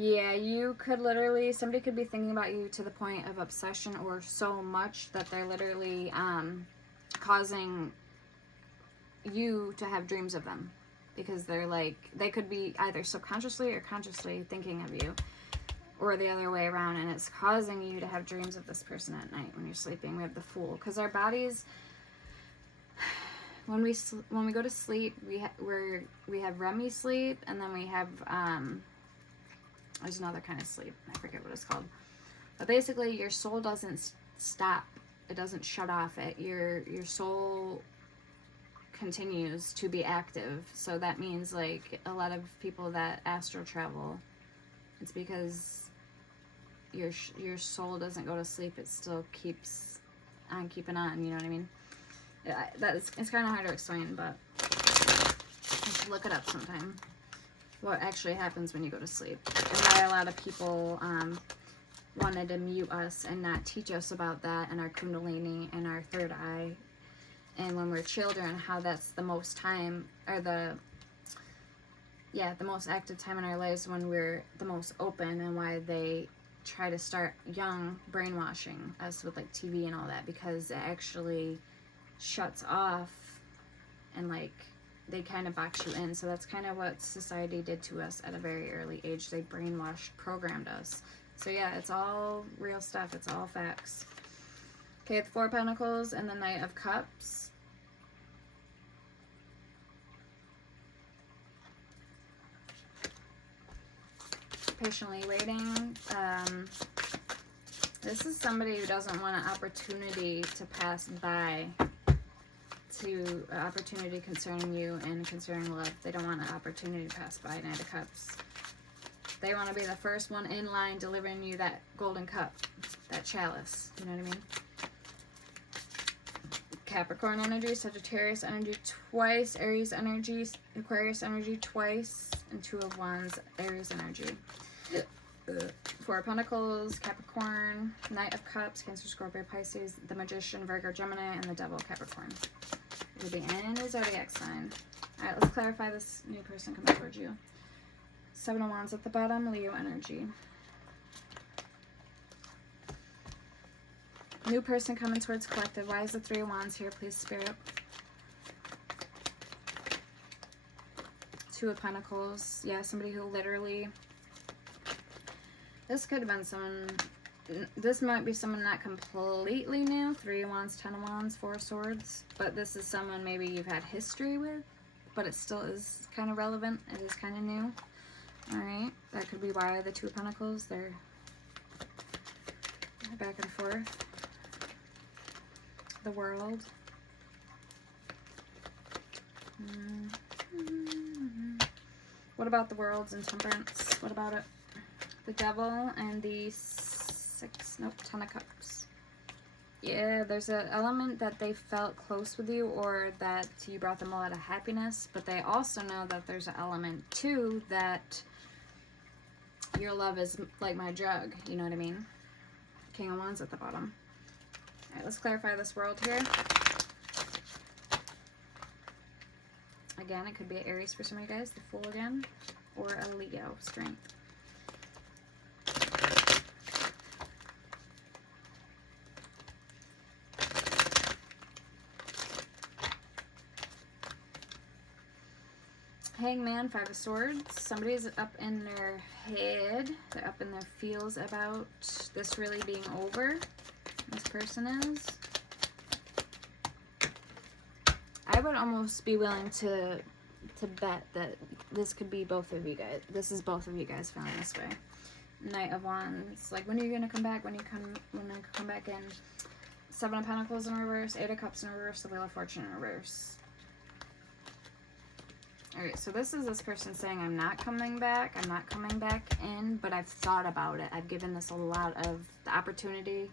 Yeah, you could literally, somebody could be thinking about you to the point of obsession or so much that they're literally causing you to have dreams of them. Because they're like, they could be either subconsciously or consciously thinking of you, or the other way around, and it's causing you to have dreams of this person at night when you're sleeping. We have the Fool, because our bodies, when we go to sleep, we have REM sleep, and then we have there's another kind of sleep, I forget what it's called, but basically your soul doesn't stop, it doesn't shut off. Your soul continues to be active. So that means like a lot of people that astral travel, it's because your soul doesn't go to sleep, it still keeps on keeping on, you know what I mean? It's kind of hard to explain, but you should look it up sometime, what actually happens when you go to sleep, and why a lot of people wanted to mute us and not teach us about that and our kundalini and our third eye. And when we're children, how that's the most time, or the most active time in our lives, when we're the most open, and why they try to start young brainwashing us with like TV and all that, because it actually shuts off and like they kind of box you in. So that's kind of what society did to us at a very early age. They brainwashed, programmed us. So yeah, it's all real stuff. It's all facts. Okay, the Four of Pentacles and the Knight of Cups. Patiently waiting. This is somebody who doesn't want an opportunity to pass by, to an opportunity concerning you and concerning love. They don't want an opportunity to pass by. Knight of Cups. They want to be the first one in line delivering you that golden cup, that chalice. You know what I mean? Capricorn energy, Sagittarius energy twice, Aries energy, Aquarius energy twice, and Two of Wands, Aries energy. Four of Pentacles, Capricorn, Knight of Cups, Cancer, Scorpio, Pisces, the Magician, Virgo, Gemini, and the Devil, Capricorn. It'll be in a zodiac sign. Alright, let's clarify this new person coming towards you. Seven of Wands at the bottom, Leo energy. New person coming towards collective. Why is the Three of Wands here, please, Spirit? Two of Pentacles. Yeah, somebody who literally... This could have been someone... This might be someone not completely new. Three of Wands, Ten of Wands, Four of Swords. But this is someone maybe you've had history with. But it still is kind of relevant. It is kind of new. Alright. That could be why the Two of Pentacles. They're back and forth. The World. What about the Worlds and Temperance? What about it? The Devil and the Ten of Cups. Yeah, there's an element that they felt close with you, or that you brought them a lot of happiness, but they also know that there's an element too that your love is like my drug, you know what I mean? King of Wands at the bottom. Alright, let's clarify this World here. Again, it could be an Aries for some of you guys, the Fool again, or a Leo, Strength. Hangman, Five of Swords. Somebody's up in their head. They're up in their feels about this really being over. This person is. I would almost be willing to bet that this could be both of you guys. This is both of you guys feeling this way. Knight of Wands. Like, when are you gonna come back? When I come back in? Seven of Pentacles in reverse. Eight of Cups in reverse. The Wheel of Fortune in reverse. Alright, so this is this person saying, I'm not coming back in, but I've thought about it. I've given this a lot of the opportunity,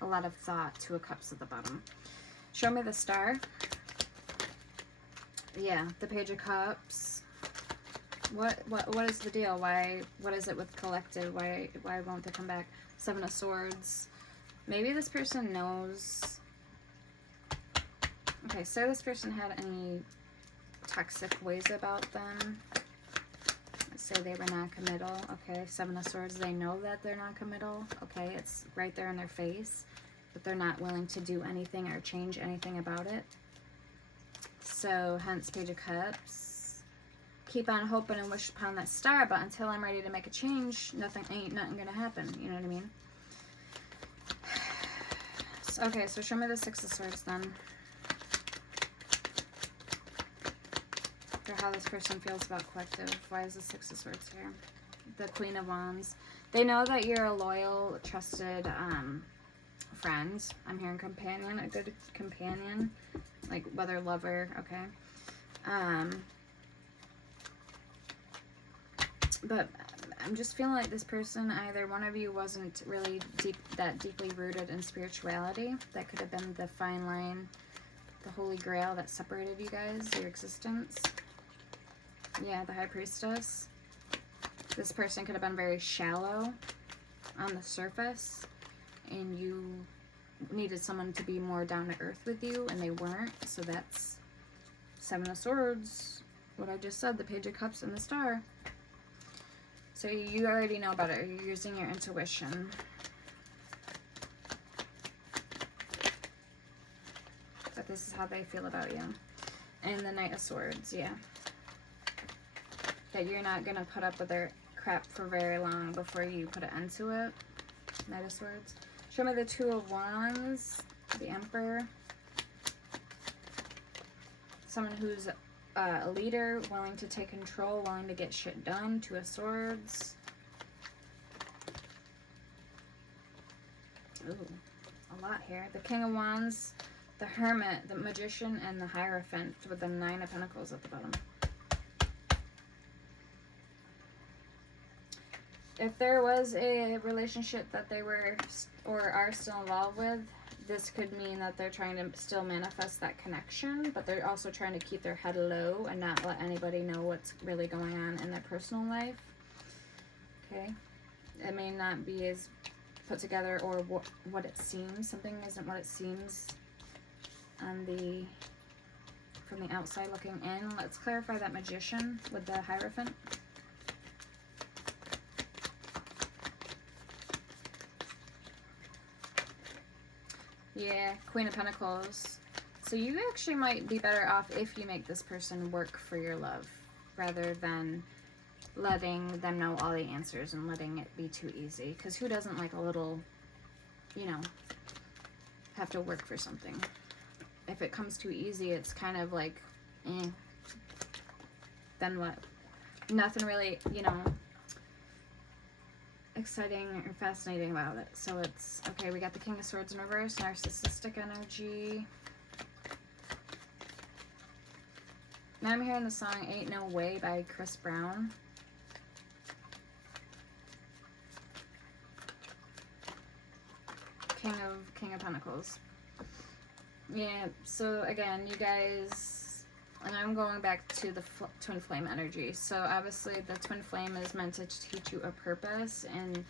a lot of thought. Two of Cups at the bottom. Show me the Star. Yeah, the Page of Cups. What is the deal? What is it with collective? Why won't they come back? Seven of Swords. Maybe this person knows. Okay, so this person had any toxic ways about them. say they were non-committal. Okay, Seven of Swords, they know that they're non-committal. Okay, it's right there in their face, but they're not willing to do anything or change anything about it. So hence Page of Cups. Keep on hoping and wish upon that star, but until I'm ready to make a change, nothing gonna happen. You know what I mean? So, okay, so show me the Six of Swords then. For how this person feels about collective. Why is the Six of Swords here? The Queen of Wands. They know that you're a loyal, trusted friend. I'm hearing companion, a good companion. Like whether lover, okay. But I'm just feeling like this person, either one of you wasn't really that deeply rooted in spirituality. That could have been the fine line, the Holy Grail that separated you guys, your existence. Yeah, the High Priestess. This person could have been very shallow on the surface, and you needed someone to be more down to earth with you, and they weren't. So that's Seven of Swords, what I just said, the Page of Cups and the Star. So you already know about it. You're using your intuition. But this is how they feel about you. And the Knight of Swords, yeah. That you're not going to put up with their crap for very long before you put an end to it. Knight of Swords. Show me the Two of Wands, the Emperor. Someone who's a leader, willing to take control, willing to get shit done. Two of Swords. Ooh, a lot here. The King of Wands, the Hermit, the Magician, and the Hierophant with the Nine of Pentacles at the bottom. If there was a relationship that they were or are still involved with, this could mean that they're trying to still manifest that connection, but they're also trying to keep their head low and not let anybody know what's really going on in their personal life. Okay? It may not be as put together or what it seems. Something isn't what it seems on from the outside looking in. Let's clarify that Magician with the Hierophant. Yeah, Queen of Pentacles. So you actually might be better off if you make this person work for your love, rather than letting them know all the answers and letting it be too easy. Because who doesn't like a little, you know, have to work for something? If it comes too easy, it's kind of like, then what? Nothing really, you know, exciting or fascinating about it. So it's okay. We got the King of Swords in reverse, narcissistic energy. Now I'm hearing the song Ain't No Way by Chris Brown. King of Pentacles. Yeah, so again, you guys, and I'm going back to the twin flame energy. So obviously the twin flame is meant to teach you a purpose and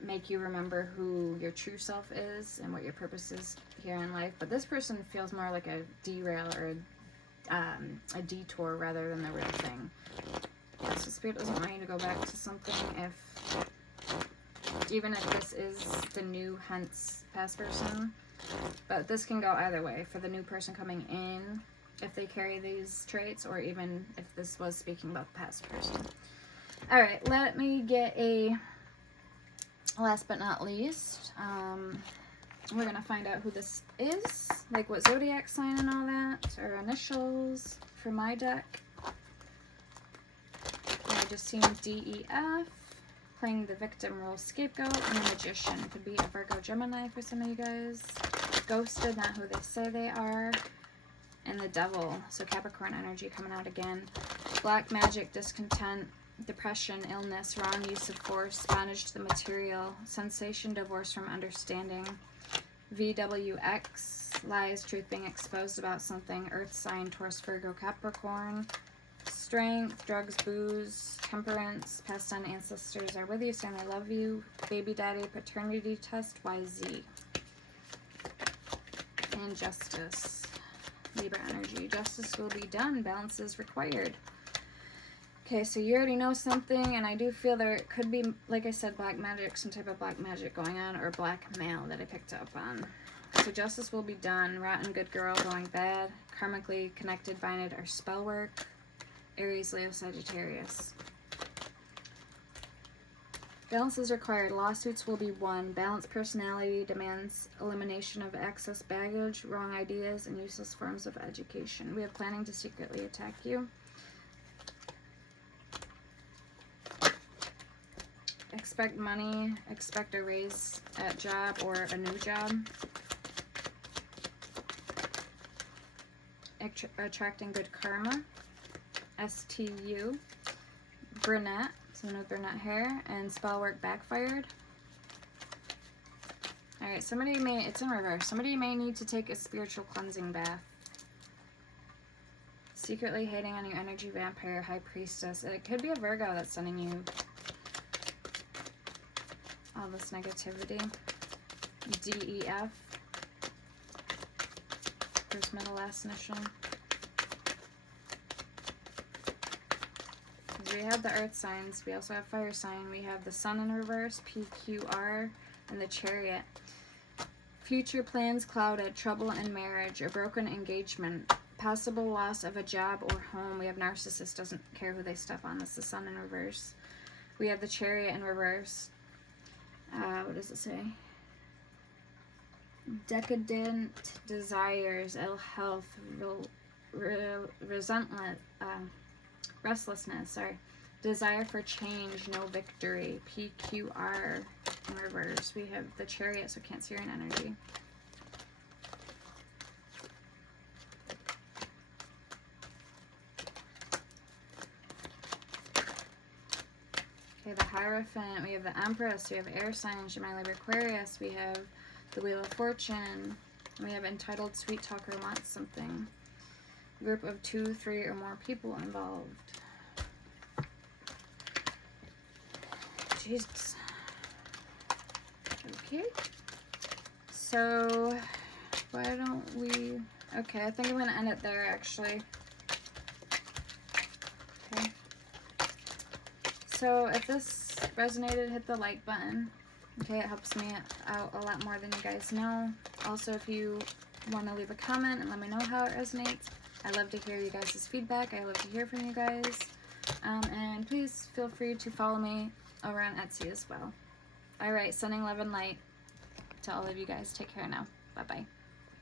make you remember who your true self is and what your purpose is here in life. But this person feels more like a derail or a detour rather than the real thing. So Spirit doesn't want you to go back to something even if this is the new, hence past person. But this can go either way for the new person coming in, if they carry these traits, or even if this was speaking about the past person. Alright, let me get a last but not least. We're going to find out who this is, like what zodiac sign and all that, or initials for my deck. I just seen DEF, playing the victim role, scapegoat, and a magician. Could be a Virgo Gemini for some of you guys. Ghosted, not who they say they are. And the devil, so Capricorn energy coming out again. Black magic, discontent, depression, illness, wrong use of force, bondage to the material, sensation, divorce from understanding. VWX, lies, truth being exposed about something. Earth sign, Taurus, Virgo, Capricorn. Strength, drugs, booze, temperance, past on ancestors are with you, saying they love you. Baby daddy, paternity test, YZ. And justice. Libra energy. Justice will be done. Balance is required. Okay, so you already know something, and I do feel there could be, like I said, black magic, some type of black magic going on, or blackmail that I picked up on. So justice will be done. Rotten good girl going bad. Karmically connected binded or spell work. Aries, Leo, Sagittarius. Balance is required. Lawsuits will be won. Balanced personality demands elimination of excess baggage, wrong ideas, and useless forms of education. We have planning to secretly attack you. Expect money. Expect a raise at job or a new job. Attracting good karma. STU. Brunette. Someone with brunette hair. And spell work backfired. Alright, somebody may, it's in reverse. Somebody may need to take a spiritual cleansing bath. Secretly hating on your energy vampire, high priestess. It could be a Virgo that's sending you all this negativity. DEF. First, middle, last initial. We have the earth signs. We also have fire sign. We have the sun in reverse, PQR, and the chariot. Future plans clouded, trouble in marriage, a broken engagement, possible loss of a job or home. We have narcissist, doesn't care who they step on. That's the sun in reverse. We have the chariot in reverse. What does it say? Decadent desires, ill health, restlessness, sorry. Desire for change, no victory. PQR in reverse. We have the chariot, so Cancerian energy. Okay, the Hierophant. We have the Empress. We have air signs, Gemini, Libra, Aquarius. We have the Wheel of Fortune. We have entitled sweet talker wants something. Group of 2, 3, or more people involved. Jesus. Okay. So, why don't we... Okay, I think I'm going to end it there, actually. Okay. So, if this resonated, hit the like button. Okay, it helps me out a lot more than you guys know. Also, if you want to leave a comment and let me know how it resonates, I love to hear you guys' feedback. I love to hear from you guys. And please feel free to follow me over on Etsy as well. Alright, sending love and light to all of you guys. Take care now. Bye-bye.